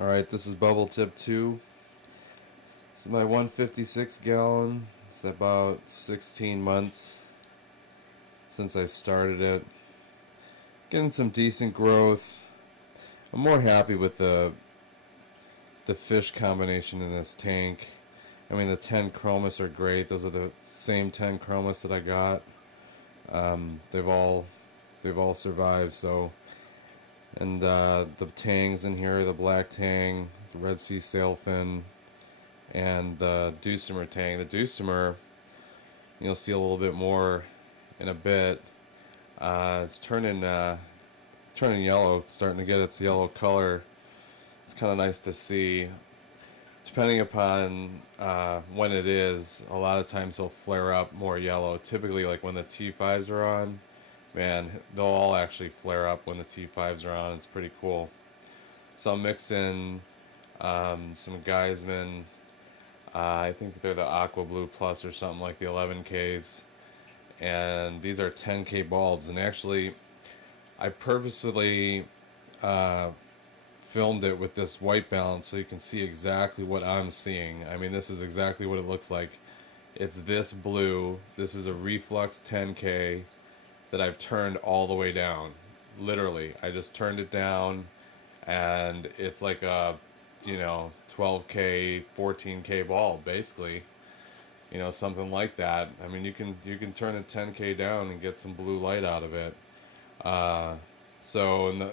Alright, this is Bubble Tip 2. This is my 156 gallon. It's about 16 months since I started it. Getting some decent growth. I'm more happy with the fish combination in this tank. I mean, the 10 chromis are great. Those are the same 10 chromis that I got. They've all survived. So, and the tangs in here, the black tang, the Red Sea sailfin, and the Deucimer tang. The Deucimer, you'll see a little bit more in a bit. It's turning yellow, starting to get its yellow color. It's kind of nice to see. Depending upon when it is, a lot of times they'll flare up more yellow. Typically, like when the T5s are on, man, they'll all actually flare up when the T5s are on. It's pretty cool. So I'm mixing some Geisman. I think they're the Aqua Blue Plus or something, like the 11Ks. And these are 10K bulbs. And actually, I purposely filmed it with this white balance so you can see exactly what I'm seeing. I mean, this is exactly what it looks like. It's this blue. This is a Reflux 10K that I've turned all the way down. Literally, I just turned it down, and it's like a, 12K, 14K bulb, basically. Something like that. I mean, you can turn a 10K down and get some blue light out of it. And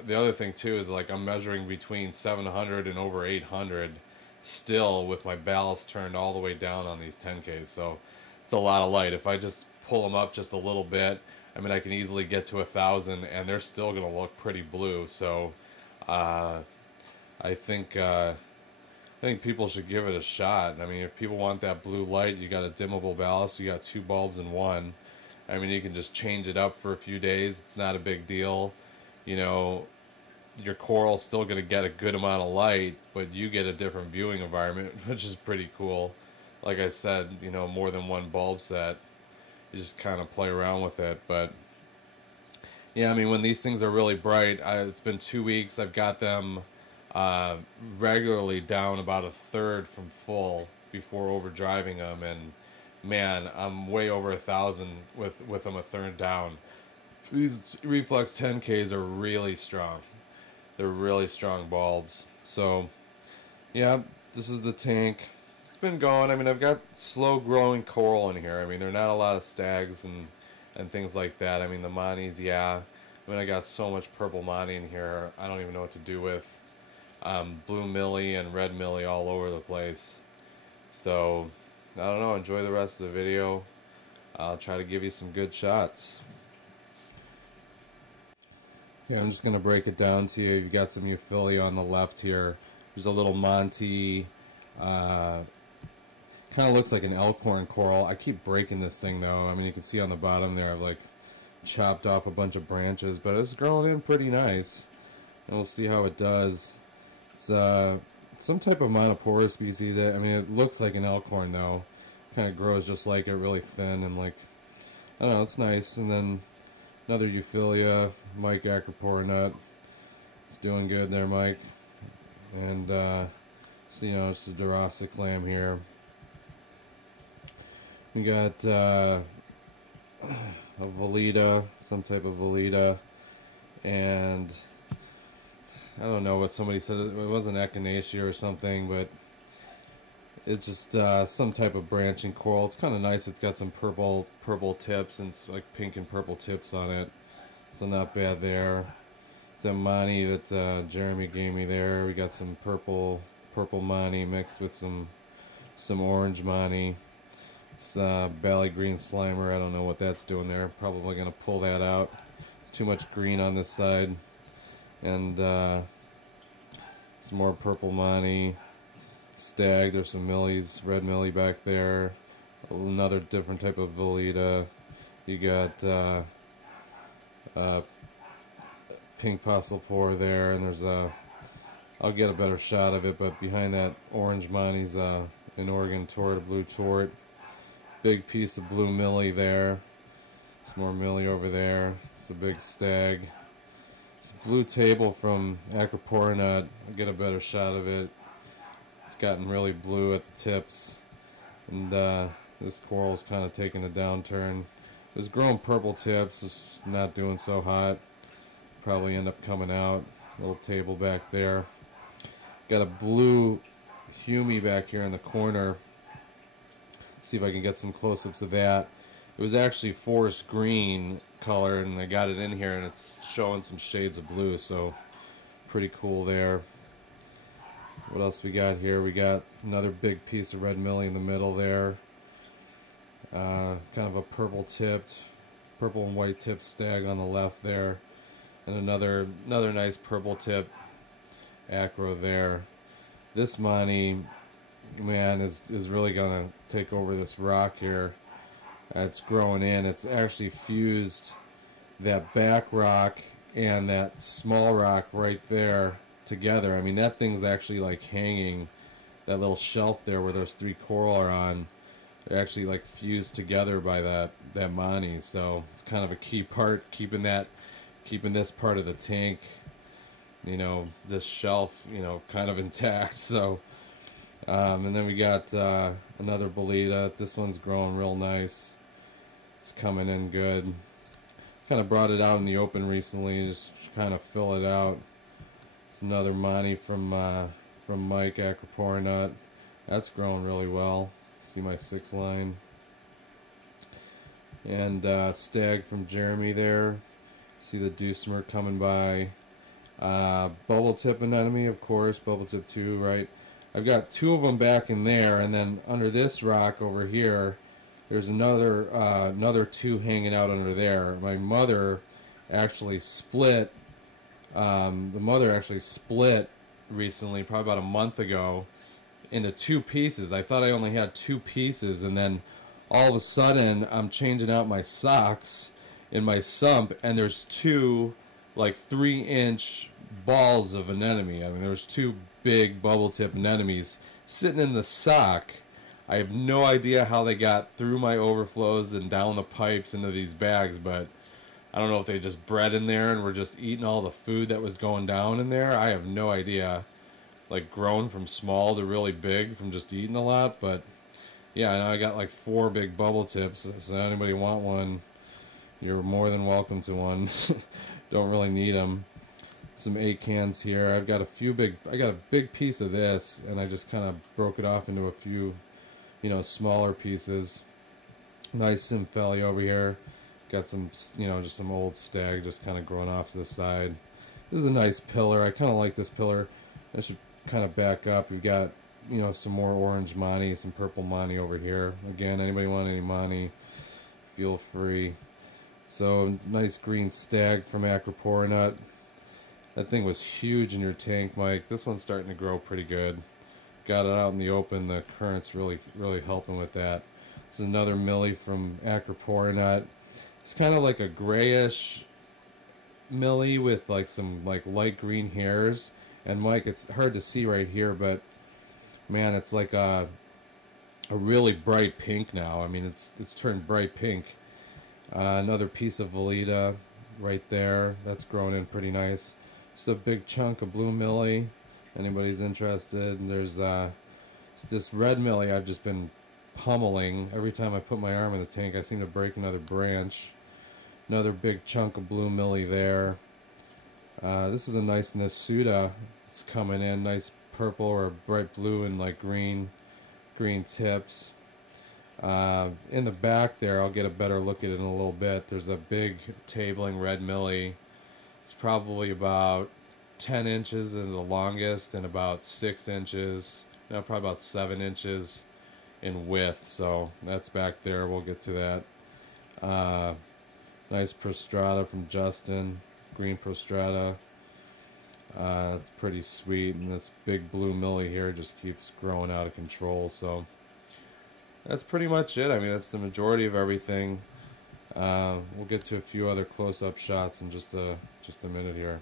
the other thing too is, like, I'm measuring between 700 and over 800 still with my ballast turned all the way down on these 10Ks. So it's a lot of light. If I just pull them up just a little bit, I mean, I can easily get to 1,000 and they're still going to look pretty blue. So I think people should give it a shot. I mean, if people want that blue light, you got a dimmable ballast, you got 2 bulbs in one. I mean, you can just change it up for a few days. It's not a big deal. Your coral's still going to get a good amount of light, but you get a different viewing environment, which is pretty cool. Like I said, more than one bulb set. You just kind of play around with it. But yeah, I mean, when these things are really bright, it's been 2 weeks. I've got them regularly down about a third from full before overdriving them, and man, I'm way over 1,000 with them a third down. These Reflux 10Ks are really strong. They're really strong bulbs. So yeah, this is the tank. It's been going. I mean, I've got slow growing coral in here. I mean, there are not a lot of stags and things like that. I mean, the Monties, yeah. I mean, I got so much purple Monty in here, I don't even know what to do with. Blue Millie and red Millie all over the place. So I don't know, enjoy the rest of the video. I'll try to give you some good shots. Yeah, I'm just going to break it down to you. You've got some Euphyllia on the left here. There's a little Monty. Kind of looks like an elkhorn coral. I keep breaking this thing though. I mean, you can see on the bottom there I've like chopped off a bunch of branches, but it's growing in pretty nice. And we'll see how it does. It's some type of monoporous species. I mean, it looks like an elkhorn though. Kind of grows just like it, really thin, and like, I don't know, it's nice. And then another Euphyllia, Mike Acropora. It's doing good there, Mike. And so, it's a Jurassic clam here. We got a Veleta, some type of Veleta, and I don't know what somebody said. It wasn't Echinacea or something, but it's just some type of branching coral. It's kind of nice. It's got some purple tips and it's like pink and purple tips on it, so not bad there. Some Monty that Jeremy gave me there. We got some purple Monty mixed with some orange Monty. It's Bally Green Slimer. I don't know what that's doing there. Probably gonna pull that out. There's too much green on this side. And some more purple Monty. Stag, there's some Millies, red Millie back there. Another different type of Veleta. You got pink Posselpore there, and there's I'll get a better shot of it, but behind that orange Monty's an Oregon Tort, a blue Tort. Big piece of blue Millie there. Some more Millie over there. It's a big Stag. This blue table from Acroporonut, I'll get a better shot of it. It's gotten really blue at the tips, and this coral's kind of taking a downturn. It was growing purple tips, it's not doing so hot. Probably end up coming out. Little table back there. Got a blue Humi back here in the corner. See if I can get some close-ups of that. It was actually forest green color, and I got it in here, and it's showing some shades of blue, so pretty cool there. What else we got here? We got another big piece of red millie in the middle there. Kind of a purple and white tipped stag on the left there, and another nice purple tip acro there. This Monty, man, is really gonna take over this rock here. It's growing in. It's actually fused that back rock and that small rock right there together. I mean, that thing's actually like hanging, that little shelf there where those three coral are on. They're actually like fused together by that Monty. So it's kind of a key part, keeping this part of the tank, you know, this shelf, you know, kind of intact. So and then we got another Boleta. This one's growing real nice. It's coming in good. Kind of brought it out in the open recently, just kind of fill it out. It's another Monty from Mike Acroporonut. That's growing really well. See my 6 line. And stag from Jeremy there. See the Dusmer coming by. Bubble tip anemone, of course. Bubble tip 2, right? I've got 2 of them back in there, and then under this rock over here, there's another 2 hanging out under there. My mother actually split. The mother actually split recently, probably about a month ago, into 2 pieces. I thought I only had 2 pieces, and then all of a sudden I'm changing out my socks in my sump, and there's 2 like 3-inch balls of anemone. I mean, there's 2 big bubble tip anemones sitting in the sock. I have no idea how they got through my overflows and down the pipes into these bags, but I don't know if they just bred in there and were just eating all the food that was going down in there. I have no idea. Like, grown from small to really big from just eating a lot. But yeah, I know I got like 4 big bubble tips, so anybody want one, you're more than welcome to one. Don't really need them. Some acans here. I've got I got a big piece of this, and I just kind of broke it off into a few, you know, smaller pieces. Nice Symphalia over here. Got some, you know, just some old stag just kind of growing off to the side. This is a nice pillar. I kind of like this pillar. I should kind of back up. We've got, you know, some more orange Monty, some purple Monty over here. Again, anybody want any Monty, feel free. So, nice green stag from Acroporonut. That thing was huge in your tank, Mike. This one's starting to grow pretty good. Got it out in the open. The current's really helping with that. This is another millie from Acroporonut. It's kind of like a grayish millie with like some like light green hairs. And Mike, it's hard to see right here, but man, it's like a really bright pink now. I mean, it's turned bright pink. Another piece of Volita right there. That's grown in pretty nice. Just a big chunk of blue millie. Anybody's interested. And there's this red millie I've just been pummeling. Every time I put my arm in the tank, I seem to break another branch. Another big chunk of blue millie there. This is a nice Nasuda. It's coming in. Nice purple or bright blue and like green tips. In the back there, I'll get a better look at it in a little bit. There's a big tabling red millie. It's probably about 10 inches in the longest and about 6 inches, no, probably about 7 inches in width. So that's back there. We'll get to that. Nice Prostrata from Justin, green Prostrata. It's pretty sweet, and this big blue millie here just keeps growing out of control. So that's pretty much it. I mean, that's the majority of everything. We'll get to a few other close-up shots in just a minute here.